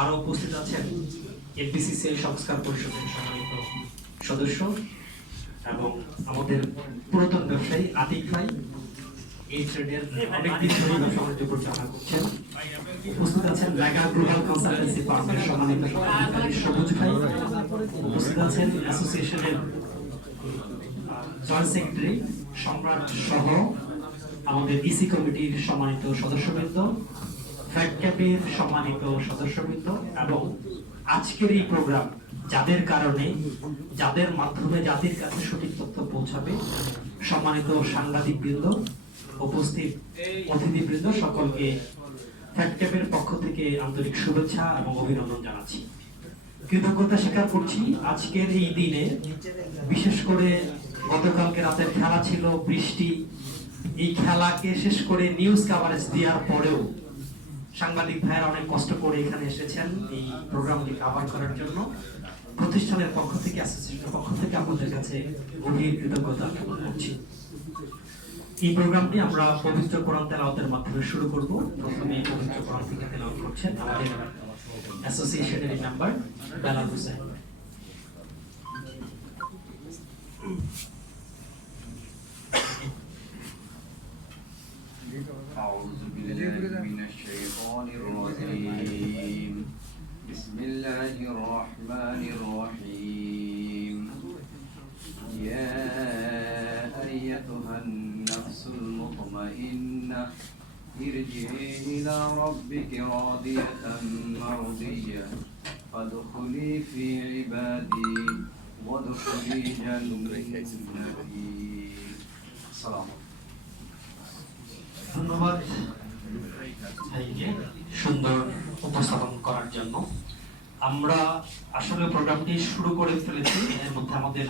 আরো উপস্থিত আছেন এফবিসিসিআই সংস্কার পরিষদের সম্মানিত সদস্য এবং আমাদের পুরাতন ব্যবসায়ী আতিক ভাই, এই ট্রেডের অনেক দিন ধরে ব্যবসা বাণিজ্য পরিচালনা করছেন। উপস্থিত আছেন মেগা গ্লোবাল কনসালটেন্সি ফার্মের সম্মানিত সভাপতি সবুজ ভাই, উপস্থিত আছেন অ্যাসোসিয়েশনের জয়েন্ট সেক্রেটারি সম্রাট সহ আমাদের ইসি কমিটির সম্মানিত সদস্যবৃন্দ, ফ্যাট ক্যাপের সম্মানিত সদস্যবৃন্দ এবং আজকের এই প্রোগ্রাম যাদের কারণে, যাদের মাধ্যমে জাতির কাছে সঠিক তথ্য পৌঁছাবে, সম্মানিত সাংবাদিকবৃন্দ, উপস্থিত অতিথিবৃন্দ, সকলকে ফ্যাট ক্যাপের পক্ষ থেকে আন্তরিক শুভেচ্ছা এবং অভিনন্দন জানাচ্ছি। কৃতজ্ঞতা স্বীকার করছি আজকের এই দিনে, বিশেষ করে গতকালকে রাতের খেলা ছিল, বৃষ্টি, এই খেলাকে শেষ করে নিউজ কভারেজ দেওয়ার পরেও সাংবাদিক ভাইয়েরা অনেক কষ্ট করে এখানে এসেছেন এই প্রোগ্রামটি কভার করার জন্য। প্রতিষ্ঠানের পক্ষ থেকে, অ্যাসোসিয়েশনের পক্ষ থেকে আপনাদের কাছে গভীর কৃতজ্ঞতা জ্ঞাপন করছি। এই প্রোগ্রামটি আমরা পবিত্র কোরআন তেলাওয়াতের মাধ্যমে শুরু করব। প্রথমে পবিত্র কোরআন থেকে তেলাওয়াত করছেন আমাদের অ্যাসোসিয়েশনের মেম্বার বেলাল হোসেন। أعوذ بالله من الشيطان الرجيم بسم الله الرحمن الرحيم يا أيتها النفس المطمئنة ارجعي إلى ربك راضية مرضية فادخلي في عبادي وادخلي جنتي. السلام. ধন্যবাদ ভাইকে সুন্দর উপস্থাপন করার জন্য। আমরা আসলে প্রোগ্রামটি শুরু করে ফেলেছি, এর মধ্যে আমাদের